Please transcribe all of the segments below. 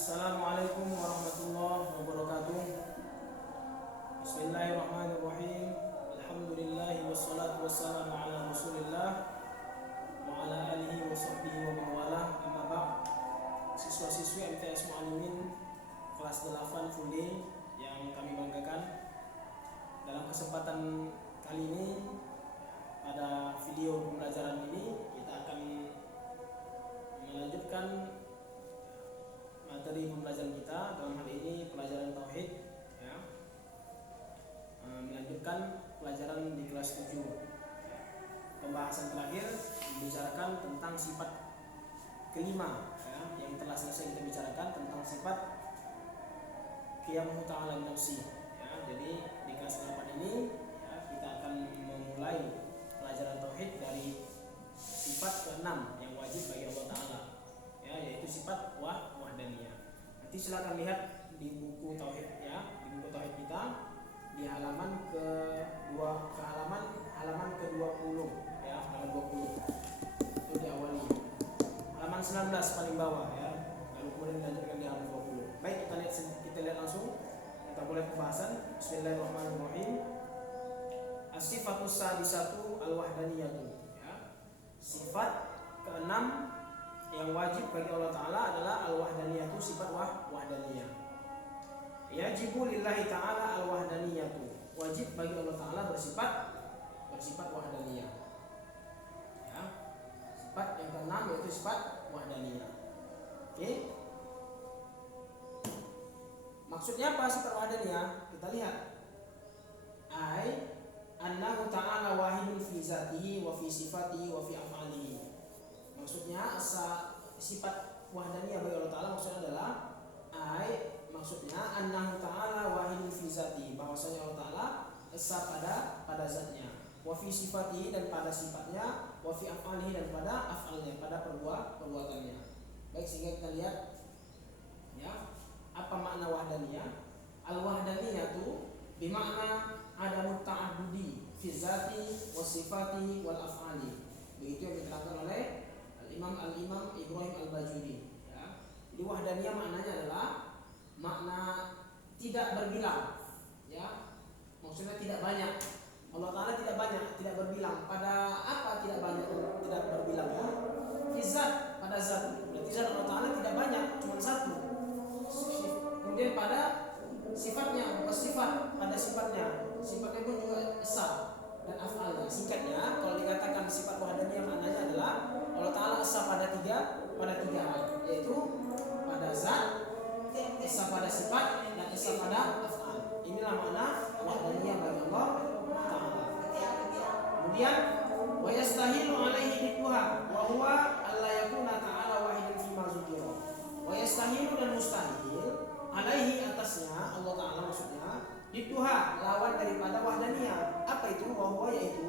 Assalamualaikum warahmatullahi wabarakatuh. Bismillahirrahmanirrahim. Alhamdulillah wassalatu wassalamu ala Rasulillah wa ala alihi wa sahbihi wa mawala. Amma ba'd. Siswa-siswi MTS Mu'alimin kelas 8 full day yang kami banggakan. Dalam kesempatan kali ini, pada video pembelajaran ini kita akan melanjutkan materi pembelajaran kita. Dalam hal ini pelajaran tauhid, ya. Melanjutkan pelajaran di kelas 7. Pembahasan terakhir membicarakan tentang sifat kelima, ya, yang telah selesai kita bicarakan tentang sifat qiyamuhu ta'ala nafsi, ya. Jadi di kelas 8 ini, ya, kita akan memulai pelajaran tauhid dari sifat ke-6 yang wajib bagi Allah Ta'ala, ya, yaitu sifat wahdaniyah. Nanti silakan lihat di buku tauhid, ya, di buku tauhid kita di halaman halaman ke-20, ya, halaman 20. Itu diawali halaman 19 paling bawah, ya. Lalu kemudian dilanjutkan di halaman 20. Baik, kita lihat langsung. Kita mulai pembahasan. Bismillahirrahmanirrahim. As-sifatus sadisatu al-wahdaniyatu, ya. Sifat ke-6 yang wajib bagi Allah Ta'ala adalah al-wahdaniyatu, sifat wahdaniyah. Yajibu lillahi ta'ala al-wahdaniyatu, wajib bagi Allah Ta'ala bersifat wahdaniyah, ya. Sifat yang ke-6 yaitu sifat wahdaniyah. Oke. Maksudnya apa sifat wahdaniyah? Kita lihat. Annahu ta'ala wahidun fi zatihi wa fi sifatihi wa fi af'alihi. Maksudnya sifat wahdaniyah bagi Allah Ta'ala maksudnya adalah maksudnya annahu ta'ala wahidun fi zatihi, bahwasanya Allah Ta'ala esa pada zatnya, wa fi sifatihi dan pada sifatnya, wa fi af'alihi dan pada af'alnya, pada perbuatannya. Baik, sehingga kita lihat, ya, apa makna wahdaniyah. Al-wahdaniyah itu bermakna adamut ta'addudi fi zati wa sifati wal af'ali. Begitu yang diterangkan oleh Al-Imam Ibrahim Al-Bajuri, ya. Di wahdaniyah maknanya adalah makna tidak berbilang, ya. Maksudnya tidak banyak. Allah Ta'ala tidak banyak, tidak berbilang. Pada apa tidak banyak, tidak berbilangnya? Fi zat, pada zat. Berarti zat Allah Ta'ala tidak banyak, cuma satu. Kemudian pada sifatnya, pada sifatnya pun juga esa dan af'alnya. Singkatnya, kalau dikatakan sifat wahdaniyah maknanya adalah Allah Ta'ala esa pada tiga hal, yaitu pada zat, esa pada sifat, dan esa pada af'al. Inilah makna wahdaniyah bagi Allah Ta'ala. Kemudian wa yastahilu alaihi dikuha wa huwa alla yakuna ta'ala wahidun fi ma dzukira. Wa yastahilu, dan mustahil, alaihi, atasnya, Allah Ta'ala maksudnya, dikuha, lawan daripada wahdaniyah. Apa itu? Wa huwa, yaitu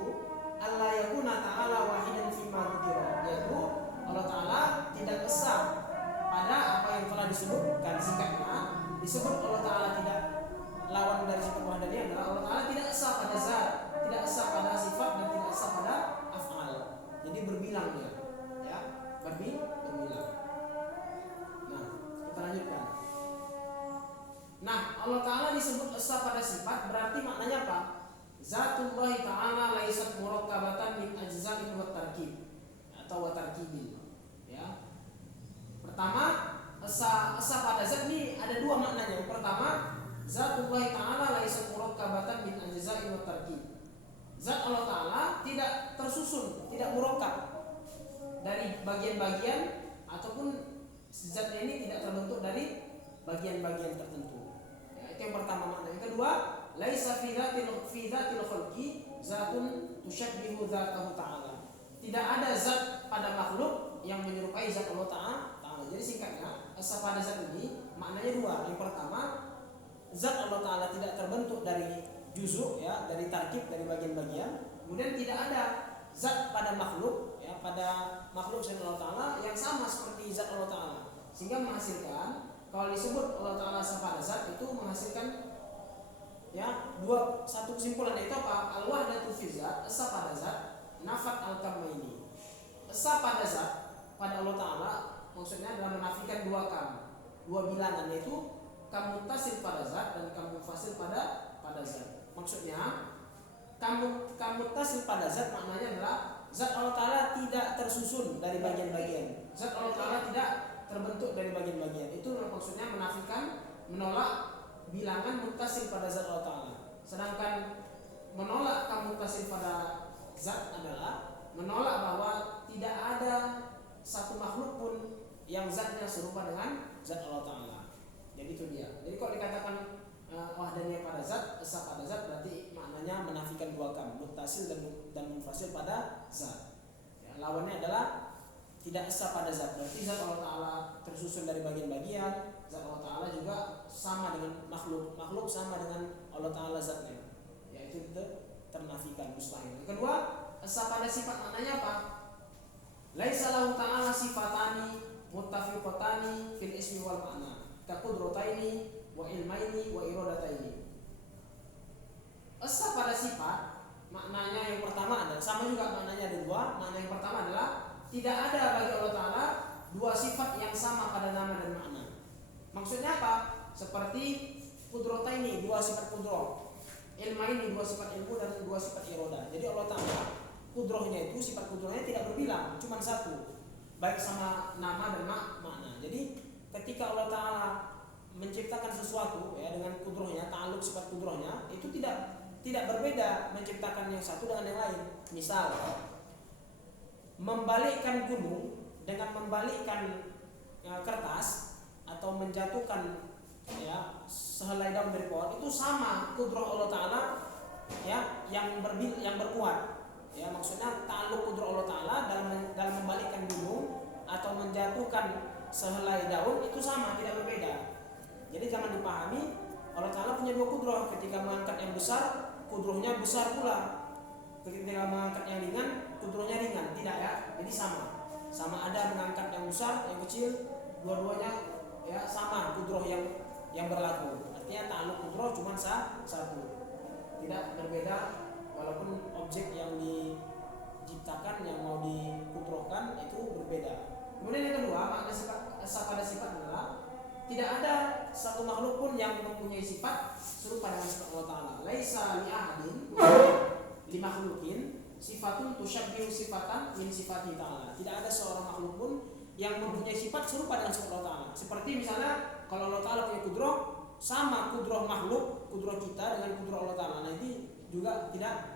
alla yakuna ta'ala wahidun fi ma dzukira, yaitu Allah Ta'ala tidak esa pada apa yang telah disebutkan. Singkatnya, disebut Allah Ta'ala tidak, lawan dari sifat wahdaniyah adalah Allah Ta'ala tidak esa pada zat, tidak esa pada sifat, dan tidak esa pada af'al. Jadi berbilang dia, ya, berbilang. Nah, kita lanjutkan. Nah, Allah Ta'ala disebut esa pada sifat, berarti maknanya apa? Zatullahi Ta'ala laisat murakkabatan min ajza'in wa tarkib, atau wa tarkibin, ya. Pertama, esa pada zat ini ada dua maknanya. Yang pertama, Zatullahi Ta'ala laisat murakkabatan min ajza'in wa tarkib. Zat Allah Ta'ala tidak tersusun, tidak murakkab dari bagian-bagian, ataupun zatnya ini tidak terbentuk dari bagian-bagian tertentu. Ya, itu yang pertama makna. Yang kedua, laisa fi dzatil khalqi zatun tusyabbihu dzatahu ta'ala. Tidak ada zat pada makhluk yang menyerupai zat Allah Ta'ala. Jadi singkatnya, esa pada zat ini maknanya dua. Yang pertama, zat Allah Ta'ala tidak terbentuk dari juzuk, ya, dari tarkib, dari bagian-bagian. Kemudian tidak ada zat pada makhluk, ya, pada makhluk selain Allah Ta'ala yang sama seperti zat Allah Ta'ala, sehingga menghasilkan, kalau disebut Allah Ta'ala esa pada zat, itu menghasilkan, ya, satu kesimpulan, yaitu apa? Al-wahdatu fi zat, esa pada zat, nafat al-kamaini. Esa pada zat, pada Allah Ta'ala maksudnya adalah menafikan dua kam. dua bilangan, yaitu kam muttasil pada zat dan kam munfasil pada zat. Maksudnya kam muttasil pada zat maknanya adalah zat Allah Ta'ala tidak tersusun dari bagian-bagian. Zat Allah Ta'ala tidak terbentuk dari bagian-bagian. Itu maksudnya menafikan, menolak bilangan muttasil pada zat Allah Ta'ala. Sedangkan menolak kam muttasil pada zat adalah menolak bahwa tidak ada satu makhluk pun yang zatnya serupa dengan zat Allah Ta'ala. Jadi itu dia. Jadi kalau dikatakan wahdaniyah pada zat, esa pada zat, berarti maknanya menafikan dua kam, muttasil dan munfasil pada zat. Ya, lawannya adalah tidak esa pada zat, berarti zat Allah Ta'ala tersusun dari bagian-bagian. Zat Allah Ta'ala juga sama dengan makhluk, makhluk sama dengan Allah Ta'ala zatnya, yaitu ternafikan, mustahil. Yang kedua, esa pada sifat maknanya apa? Laisa lahu ta'ala sifatani muttafiqatani fil ismi wal ma'na kaqudrataini wa ilmaini wa iradataini. Esa pada sifat maknanya yang pertama adalah sama juga, maknanya ada dua. Makna yang pertama adalah tidak ada bagi Allah Ta'ala dua sifat yang sama pada nama dan makna. Maksudnya apa? Seperti qudrataini, dua sifat qudrah, ilmaini, dua sifat ilmu, dan dua sifat iroda. Jadi Allah Ta'ala kudrohnya itu, sifat kudrohnya tidak berbilang, cuma satu, baik sama nama dan makna. Jadi ketika Allah Ta'ala menciptakan sesuatu ya dengan kudrohnya, ta'aluk sifat kudrohnya itu tidak berbeda menciptakan yang satu dengan yang lain. Misal membalikkan gunung dengan membalikkan kertas, atau menjatuhkan ya sehelai daun dari pohon, itu sama kudroh Allah Ta'ala ya yang berkuat. Ya, maksudnya ta'aluk kudroh Allah Ta'ala dalam membalikkan gunung atau menjatuhkan sehelai daun itu sama, tidak berbeda. Jadi jangan dipahami Allah Ta'ala punya dua kudroh. Ketika mengangkat yang besar, kudrohnya besar pula. Ketika mengangkat yang ringan, kudrohnya ringan. Tidak ya, jadi sama ada mengangkat yang besar, yang kecil, dua-duanya ya sama kudroh yang berlaku. Artinya ta'aluk kudroh cuma satu, tidak berbeda. Walaupun objek yang diciptakan, yang mau dikudrohkan itu berbeda. Kemudian yang kedua, makna esa pada sifat adalah tidak ada satu makhluk pun yang mempunyai sifat serupa dengan sifat Allah Ta'ala. Laisa li ahadin li makhlukin sifatun tusyabbihu sifatan min sifati ta'ala. Tidak ada seorang makhluk pun yang mempunyai sifat serupa dengan sifat Allah Ta'ala. Seperti misalnya kalau Allah Ta'ala punya kudroh, sama kudroh makhluk, kudroh kita dengan kudroh Allah Ta'ala. Nah ini juga tidak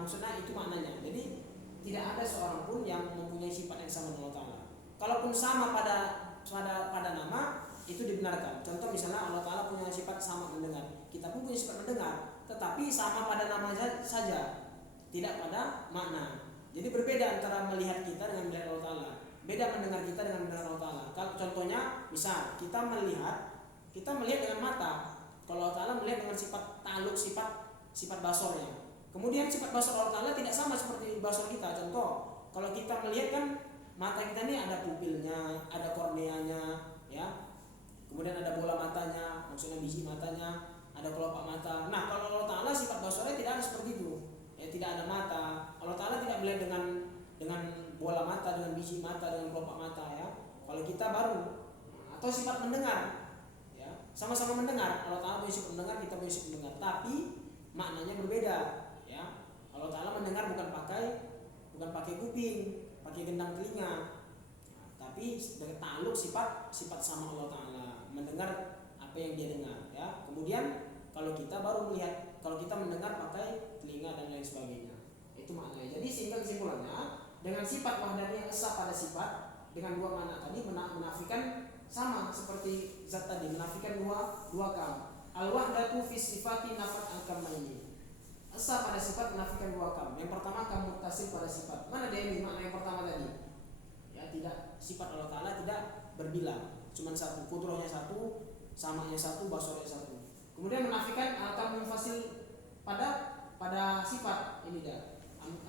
maksudnya itu maknanya. Jadi tidak ada seorang pun yang mempunyai sifat yang sama dengan Allah Ta'ala. Kalaupun sama pada nama, itu dibenarkan. Contoh misalnya Allah Ta'ala punya sifat sama mendengar, kita pun punya sifat mendengar, tetapi sama pada nama saja, tidak pada makna. Jadi berbeda antara melihat kita dengan melihat Allah Ta'ala, beda mendengar kita dengan mendengar Allah Ta'ala. Kalau contohnya misal kita melihat dengan mata, kalau Allah Ta'ala melihat dengan sifat ta'aluk, sifat basornya. Kemudian sifat basor Allah Ta'ala tidak sama seperti basor kita. Contoh, kalau kita melihat kan mata kita ini ada pupilnya, ada korneanya, ya. Kemudian ada bola matanya, maksudnya biji matanya, ada kelopak mata. Nah, kalau Allah Ta'ala sifat basornya tidak ada seperti itu. Ya, tidak ada mata. Allah Ta'ala tidak melihat dengan bola mata, dengan biji mata, dengan kelopak mata, ya. Kalau kita baru. Atau sifat mendengar. Ya, sama-sama mendengar. Allah Ta'ala punya sifat mendengar, kita punya sifat mendengar. Tapi maknanya berbeda. Ya, Allah Ta'ala mendengar bukan pakai kuping, pakai gendang telinga, tapi dengan ta'aluk sifat sama Allah Ta'ala, mendengar apa yang dia dengar. Ya, kemudian kalau kita baru melihat, kalau kita mendengar pakai telinga dan lain sebagainya. Itu maknanya. Jadi sehingga kesimpulannya dengan sifat wahdaniyah esa pada sifat dengan dua makna tadi menafikan sama seperti zat tadi, menafikan dua kam. Al-wahdatu fi sifati nafat al-kamaini. Esa pada sifat menafikan dua kam. Yang pertama kam muttasil pada sifat. Mana dia ini makna yang pertama tadi? Ya, tidak, sifat Allah Ta'ala tidak berbilang, cuma satu, kudrohnya satu, samanya satu, basornya satu. Kemudian menafikan al-kam munfasil pada sifat. Ini dia,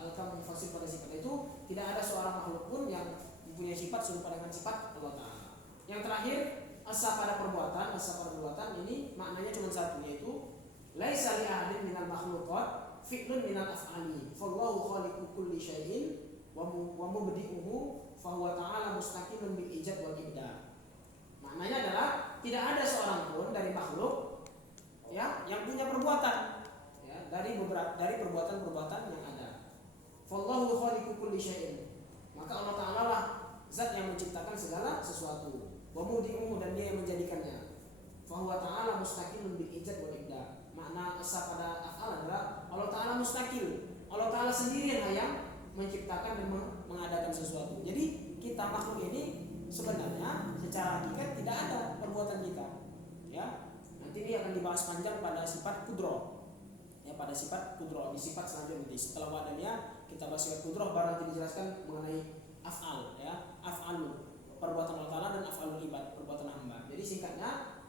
al-kam munfasil pada sifat, itu tidak ada seorang makhluk pun yang mempunyai sifat serupa dengan sifat Allah Ta'ala. Yang terakhir, asa pada perbuatan. Asa pada perbuatan ini maknanya cuma satu, yaitu laisa li ahadin minal makhluqat fi'lun minal af'ali fallahu khaliqu kulli syai'in wa mubdi'uhu fa huwa ta'ala mustaqilun bil ijad wal ibda. Maknanya adalah tidak ada seorang pun dari makhluk ya yang punya perbuatan ya dari perbuatan-perbuatan yang ada. Wallahu khaliqu kulli syai'in. Maka Allah Ta'ala lah zat yang menciptakan segala sesuatu. Wa mudi'uhu, dan dia yang menjadikannya. Fa huwa ta'ala mustaqilun bil ijad wal ibda. Makna esa pada af'al adalah Allah Ta'ala mustaqil. Allah Ta'ala sendirian yang menciptakan dan mengadakan sesuatu. Jadi kita makhluk ini sebenarnya secara hakikat tidak ada perbuatan kita. Ya. Nanti ini akan dibahas panjang pada sifat kudro. Ya, pada sifat kudro, di sifat selanjutnya. Setelah wadahnya kita bahas sifat kudro, baru nanti dijelaskan mengenai af'al, ya, af'al perbuatan Allah Ta'ala dan af'alul ibad, perbuatan hamba. Jadi singkatnya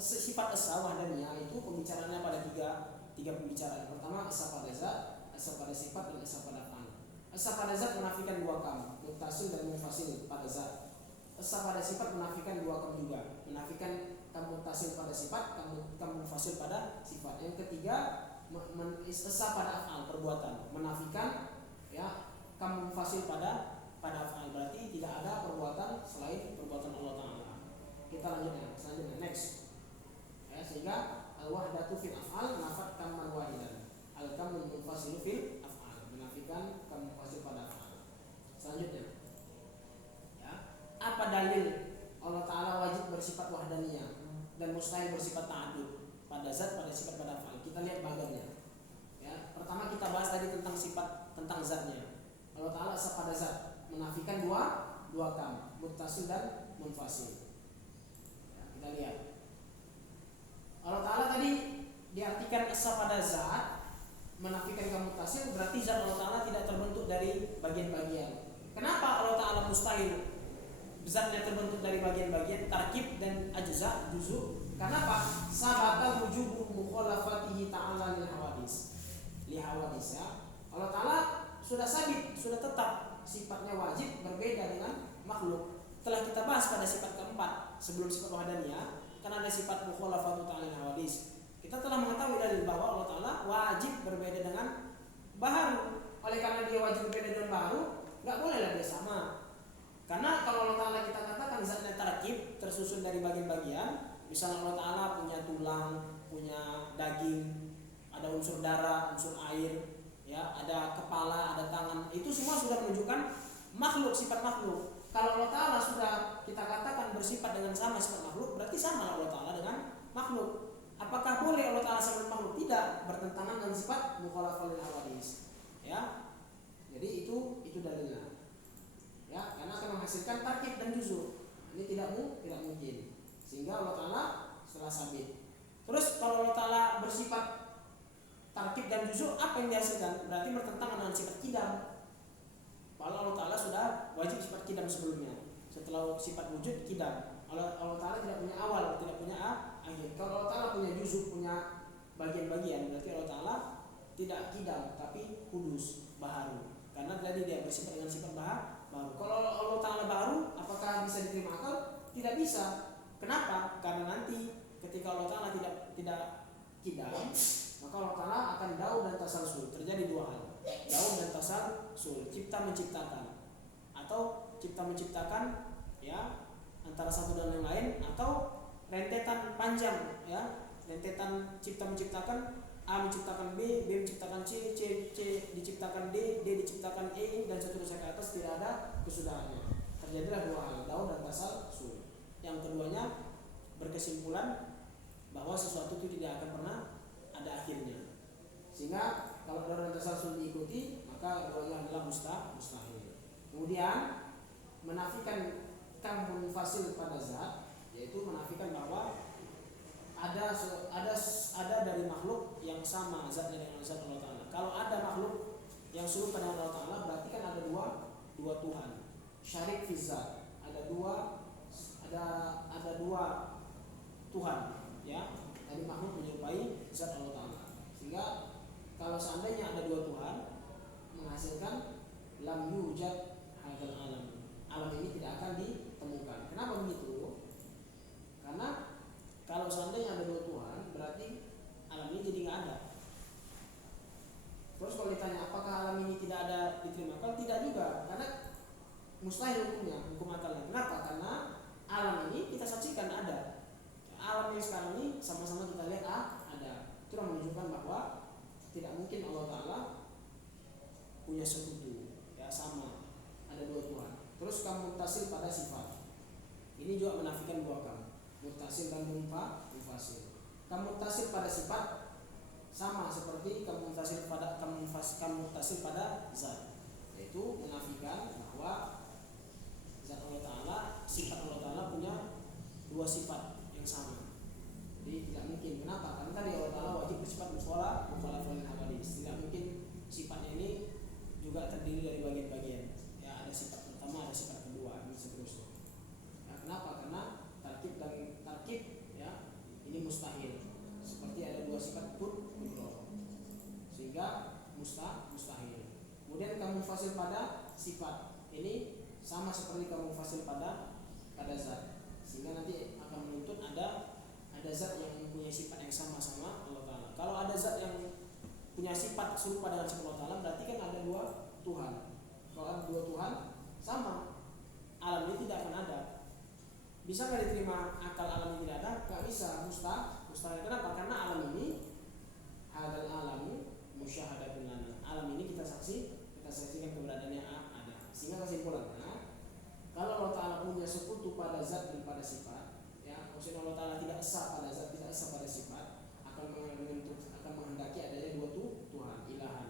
sifat esa wahdaniyah itu pembicaraannya pada tiga pembicaraan. Pertama esa pada zat, esa pada sifat, dan esa pada af'al. Esa pada zat menafikan dua kam, muttasil dan munfasil pada zat. Esa pada sifat menafikan dua kam juga, menafikan kam muttasil pada sifat, kam munfasil pada sifat. Yang ketiga esa pada af'al, perbuatan, menafikan ya kam munfasil pada af'al. Berarti tidak ada perbuatan selain perbuatan Allah Ta'ala. Kita lanjutnya, selanjutnya next ya, sehingga al-wahdatu fil af'al nafat kamman wahidan, al-kamul munfasil fil af'al, menafikan kam munfasil pada af'al. Selanjutnya ya, apa dalil Allah Ta'ala wajib bersifat wahdaniyah dan mustahil bersifat ta'adud pada zat, pada sifat, pada af'al? Kita lihat bagannya ya. Pertama kita bahas tadi tentang sifat, tentang zatnya. Allah Ta'ala esa pada zat, menafikan dua kam, muttasil dan munfasil. Ya, kita lihat. Allah Ta'ala tadi diartikan esa pada zat, menafikan kam muttasil, berarti zat Allah Ta'ala tidak terbentuk dari bagian-bagian. Kenapa Allah Ta'ala mustahil zatnya terbentuk dari bagian-bagian, tarkib dan ajza, juzu? Kenapa? Sabata wujubu mukhalafatihi ta'ala lil hawadis. Li hawadis ya. Allah Ta'ala sudah sabit, sudah tetap sifatnya wajib berbeda dengan makhluk. Telah kita bahas pada sifat keempat sebelum sifat wahdaniyah, kan ada sifat mukhalafatu ta'ala lil hawadis. Kita telah mengetahui dalil bahwa Allah Ta'ala wajib berbeda dengan baharu. Oleh karena dia wajib berbeda dengan baharu, nggak bolehlah dia sama. Karena kalau Allah Ta'ala kita katakan zatnya tarakib, tersusun dari bagian-bagian, misalnya Allah Ta'ala punya tulang, punya daging, ada unsur darah, unsur air, ya, ada kepala, ada tangan, itu semua sudah menunjukkan makhluk, sifat makhluk. Kalau Allah Ta'ala sudah kita katakan bersifat dengan sama sifat makhluk, berarti sama Allah Ta'ala dengan makhluk. Apakah boleh Allah Ta'ala sama makhluk? Tidak, bertentangan dengan sifat mukhalafah lil hawadis. Ya, jadi itu dalilnya. Ya, karena akan menghasilkan tarkib dan juzur. Ini tidak mungkin. Sehingga Allah Ta'ala setelah sabit. Terus kalau Allah Ta'ala bersifat tarkib dan juzur, apa yang dihasilkan? Berarti bertentangan dengan sifat kidam. Kalau Allah Ta'ala sudah wajib sifat kidam sebelumnya. Setelah sifat wujud kidam. Allah Ta'ala tidak punya awal, tidak punya akhir. Kalau Allah Ta'ala punya juzur, punya bagian-bagian, berarti Allah Ta'ala tidak kidam, tapi kudus, baharu. Karena tadi dia bersifat dengan sifat baharu. Kalau Allah Ta'ala baru, apakah bisa diterima akal? Tidak bisa. Kenapa? Karena nanti ketika Allah Ta'ala tidak kidam, maka Allah Ta'ala akan daun dan tasalsul. Terjadi dua hal, daun dan tasalsul, cipta menciptakan, atau cipta menciptakan ya antara satu dan yang lain, atau rentetan panjang ya, rentetan cipta menciptakan, A menciptakan B, B menciptakan C, C diciptakan D, D diciptakan E, dan seterusnya ke atas, tidak ada kesudahannya. Terjadilah dua hal, daun dan tasalsul. Yang keduanya berkesimpulan bahwa sesuatu itu tidak akan pernah ada akhirnya. Sehingga kalau daun dan tasalsul diikuti, maka keduanya adalah mustahil. Kemudian menafikan kam munfasil pada zat, yaitu menafikan bahwa ada dari makhluk yang sama zatnya dengan zat Allah Ta'ala. Kalau ada makhluk yang serupa dengan Allah Ta'ala, berarti kan ada dua Tuhan. Syarik fi zat, ada dua Tuhan ya, dari makhluk menyerupai zat Allah Ta'ala. Sehingga kalau seandainya ada dua Tuhan, menghasilkan lam yujad hadzal alam ini tidak akan ditemukan. Kenapa begitu? Karena kalau seandainya ada dua Tuhan, berarti alam ini jadi nggak ada. Terus kalau ditanya apakah alam ini tidak ada diterima akal? Tidak juga, karena mustahil hukumnya, hukum akalnya. Kenapa? Karena alam ini kita saksikan ada. Alam yang sekarang ini sama-sama kita lihat ada. Itu menunjukkan bahwa tidak mungkin Allah Ta'ala punya sekutu, ya sama, ada dua Tuhan. Terus kamu mutasil pada sifat, ini juga menafikan dua kamu, mutasil dan munfasil. Kamu mutasil pada sifat sama seperti kamu mutasil pada zat, yaitu menafikan bahwa zat Allah Ta'ala, sifat Allah Ta'ala punya dua sifat yang sama. Jadi tidak mungkin. Kenapa? Karena tadi Allah Ta'ala wajib bersifat mukhalafun hadis. Tidak mungkin sifatnya ini juga terdiri dari bagian-bagian. Ya, ada sifat pertama, ada sifat kedua, dan seterusnya. Ya, kenapa? Karena tarkib dan tarkib, ya, ini mustahil. Seperti ada dua sifat pun sehingga mustahil. Kemudian kamu fasil pada sifat, ini sama seperti kamu fasil pada zat, sehingga nanti akan menuntut ada zat yang mempunyai sifat yang sama Allah Ta'ala. Kalau ada zat yang punya sifat serupa dengan sifat Allah Ta'ala, berarti kan ada dua Tuhan. Kalau ada dua Tuhan sama, alam ini tidak akan ada. Bisa nggak diterima akal alam ini tidak ada? Nggak bisa, mustahil. Kenapa? Karena alam ini hadal alamu musyahadatun lana. Alam ini kita saksikan keberadaannya ada. Sehingga kesimpulannya, kalau Allah Ta'ala punya sekutu pada zat dan pada sifat, ya, maksudnya Allah Ta'ala tidak esa pada zat, tidak esa pada sifat, akan menghendaki adanya dua Tuhan, ilahan.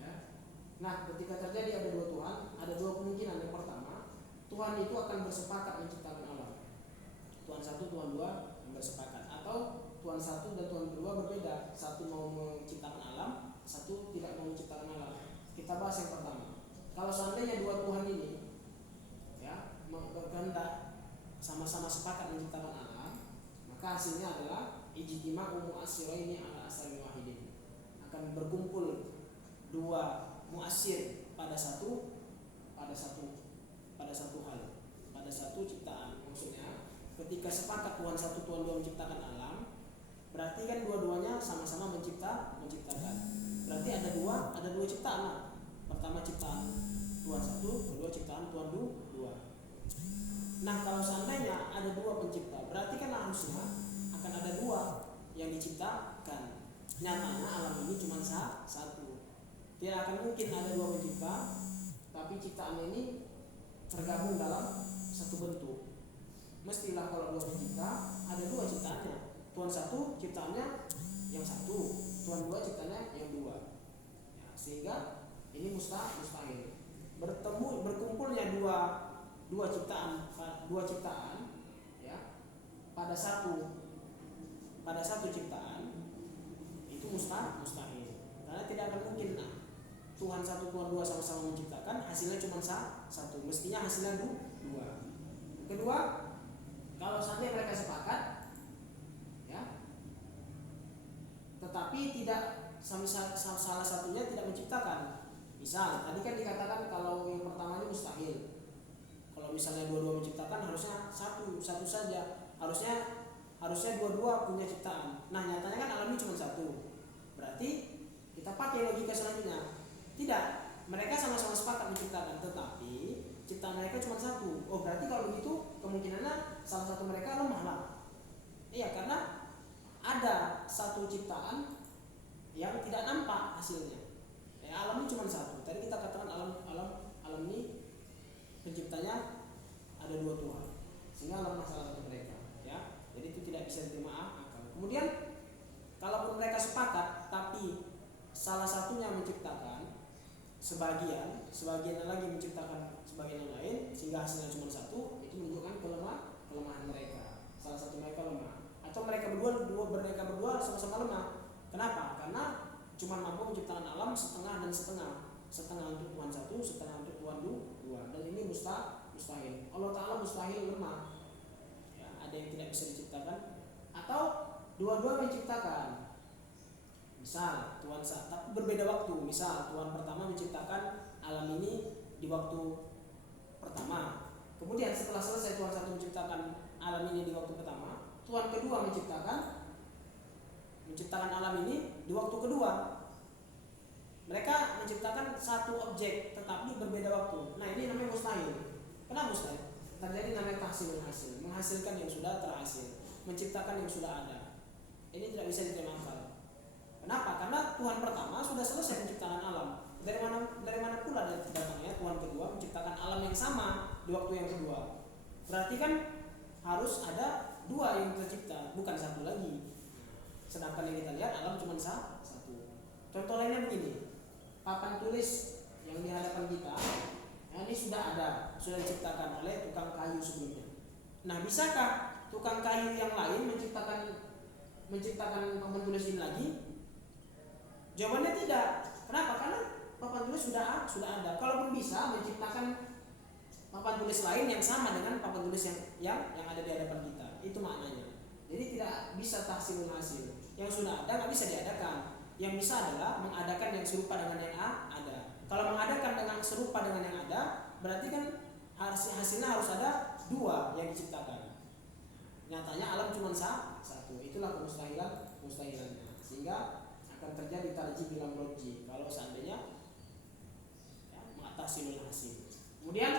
Ya. Nah, ketika terjadi ada dua Tuhan, ada dua kemungkinan. Yang pertama, Tuhan itu akan bersepakat menciptakan alam. Tuhan satu, Tuhan dua bersepakat. Atau Tuhan satu dan Tuhan kedua berbeda. Satu mau menciptakan alam, satu tidak mau menciptakan alam. Kita bahas yang pertama. Kalau seandainya dua Tuhan ini, ya, berkehendak sama-sama sepakat menciptakan alam, maka hasilnya adalah ijtima'u mu'assiraini ala asal wahidin. Akan berkumpul dua mu'assir pada satu hal, pada satu ciptaan. Maksudnya ketika sepakat Tuhan satu, Tuhan dua menciptakan alam, berarti kan dua-duanya sama-sama menciptakan. Berarti ada dua ciptaan. Pertama ciptaan Tuhan satu, kedua ciptaan Tuhan dua. Nah, kalau seandainya ada dua pencipta, berarti kan harusnya akan ada dua yang diciptakan. Nyatanya alam ini cuma satu. Tidak akan mungkin ada dua pencipta, tapi ciptaan ini tergabung dalam satu bentuk. Mestilah kalau dua pencipta, ada dua ciptaannya. Tuhan satu ciptaannya yang satu, Tuhan dua ciptaannya yang dua. Ya, sehingga ini mustahil. Berkumpulnya dua ciptaan, ya, pada satu ciptaan itu mustahil. Karena tidak akan mungkin Tuhan satu, Tuhan dua sama-sama menciptakan, hasilnya cuma satu. Mestinya hasilnya dua. Kedua, kalau seandainya mereka sepakat, ya, tetapi tidak salah satunya tidak menciptakan. Misal tadi kan dikatakan kalau yang pertama ini mustahil. Kalau misalnya dua-dua menciptakan, harusnya satu saja. Harusnya dua-dua punya ciptaan. Nah, nyatanya kan alam ini cuma satu. Berarti kita pakai logika selanjutnya. Tidak, mereka sama-sama sepakat menciptakan, tetapi ciptaan mereka cuma satu. Oh, berarti kalau begitu kemungkinannya salah satu mereka lemah lah. Iya, karena ada satu ciptaan yang tidak nampak hasilnya. Alam ini cuma satu. Tadi kita katakan alam ini penciptanya ada dua Tuhan, sehingga lemah salah satu mereka. Ya, jadi itu tidak bisa diterima akal. Kemudian, kalaupun mereka sepakat, tapi salah satunya menciptakan sebagian lagi menciptakan sebagian yang lain, sehingga hasilnya cuma satu, itu menunjukkan kelemahan mereka. Salah satu mereka lemah, atau mereka berdua sama-sama lemah. Kenapa? Karena cuma mampu menciptakan alam setengah dan setengah untuk Tuhan satu, setengah untuk Tuhan dua, dan ini mustahil. Allah Ta'ala mustahil lemah. Ya, ada yang tidak bisa diciptakan, atau dua-dua menciptakan. Misal Tuhan tapi berbeda waktu. Misal Tuhan pertama menciptakan alam ini di waktu pertama. Kemudian setelah selesai Tuhan satu menciptakan alam ini di waktu pertama, Tuhan kedua menciptakan alam ini di waktu kedua. Mereka menciptakan satu objek tetapi berbeda waktu. Nah, ini namanya mustahil. Kenapa mustahil? terjadi namanya tahsilul hasil, menghasilkan yang sudah terhasil, menciptakan yang sudah ada. Ini tidak bisa diterima akal. Kenapa? Karena Tuhan pertama sudah selesai menciptakan alam. Dari mana pula datangnya Tuhan kedua menciptakan alam yang sama di waktu yang kedua? Berarti kan harus ada dua yang tercipta, bukan satu lagi. Sedangkan yang kita lihat alam cuma satu. Contoh lainnya begini, papan tulis yang di hadapan kita, ini sudah ada, sudah diciptakan oleh tukang kayu sebelumnya. Nah, bisakah tukang kayu yang lain menciptakan papan tulis ini lagi? Jawabannya tidak. Kenapa? Karena papan tulis sudah ada. Kalaupun bisa menciptakan papan tulis lain yang sama dengan papan tulis yang ada di hadapan kita, itu maknanya. Jadi tidak bisa tahsilul hasil. Yang sudah ada nggak bisa diadakan. Yang bisa adalah mengadakan yang serupa dengan yang ada. Kalau mengadakan dengan serupa dengan yang ada, berarti kan hasilnya harus ada dua yang diciptakan. Nyatanya alam cuma satu. Itulah kemustahilannya. Sehingga akan terjadi tarjih bilang roji kalau seandainya tahsilul hasil. Kemudian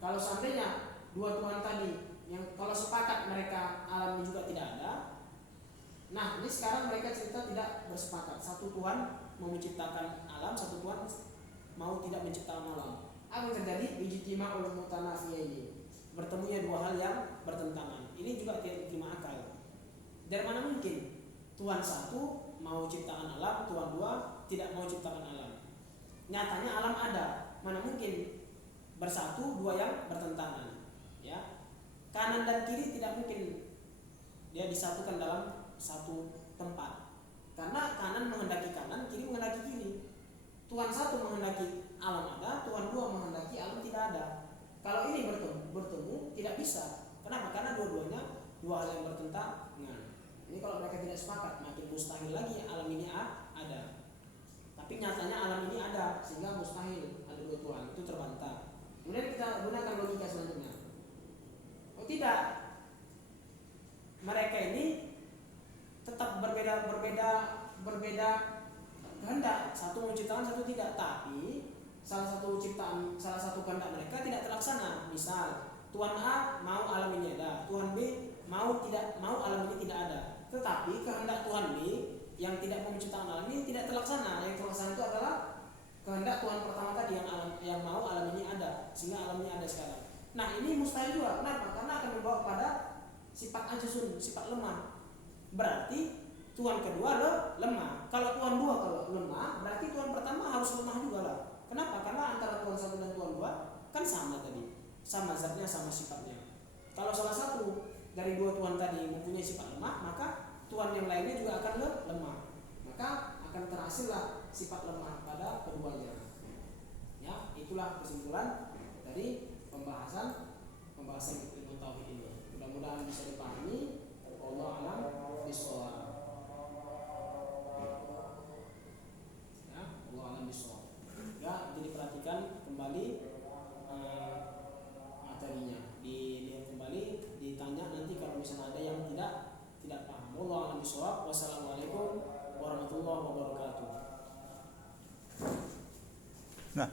kalau seandainya dua Tuhan tadi yang kalau sepakat mereka alam juga tidak ada. Nah, ini sekarang mereka cerita tidak bersepakat. Satu Tuhan mau menciptakan alam, satu Tuhan mau tidak menciptakan alam. Apa yang terjadi? Ijtima'ul mutanafiyaini. Bertemunya dua hal yang bertentangan. Ini juga tidak diterima akal. Dari mana mungkin Tuhan satu mau ciptakan alam, Tuhan dua tidak mau ciptakan alam. Nyatanya alam ada. Mana mungkin bersatu dua yang bertentangan, ya. Kanan dan kiri tidak mungkin dia disatukan dalam satu tempat, karena kanan menghendaki kanan, kiri menghendaki kiri. Tuhan satu menghendaki alam ada, Tuhan dua menghendaki alam tidak ada. Kalau ini bertemu tidak bisa. Kenapa? Karena dua-duanya dua hal yang bertentangan. Ini kalau mereka tidak sepakat, makin mustahil lagi alam ini ada. Tapi nyatanya alam ini ada, sehingga mustahil ada dua Tuhan, itu terbantah. Kemudian kita gunakan logika selanjutnya. Oh tidak, mereka ini tetap berbeda kehendak. Satu menciptakan, satu tidak. Tapi salah satu kehendak mereka tidak terlaksana. Misal Tuhan A mau alam ini ada, Tuhan B mau alam ini tidak ada. Tetapi kehendak Tuhan B yang tidak mau menciptakan alam ini tidak terlaksana. Yang terlaksana itu adalah kehendak Tuhan pertama tadi yang mau alam ini ada, sehingga alam ini ada sekarang. Nah, ini mustahil juga. Kenapa? Karena akan membawa pada sifat ajizun, sifat lemah. Berarti Tuhan kedua lemah. Kalau Tuhan dua kalau lemah, berarti Tuhan pertama harus lemah juga lah. Kenapa? Karena antara Tuhan satu dan Tuhan dua kan sama tadi, sama zatnya, sama sifatnya. Kalau salah satu dari dua Tuhan tadi mempunyai sifat lemah, maka Tuhan yang lainnya juga akan lemah. Maka akan terhasillah sifat lemah pada keduanya. Ya, itulah kesimpulan dari pembahasan ilmu tauhid ini. Mudah-mudahan bisa dipahami. Wallahu a'lam bishawab. Ya, wallahu a'lam bishawab. Ya, jadi perhatikan kembali materinya. Dilihat kembali, ditanya nanti kalau misalnya ada yang tidak paham. Wallahu a'lam bishawab. Wassalamualaikum warahmatullahi wabarakatuh. Nah.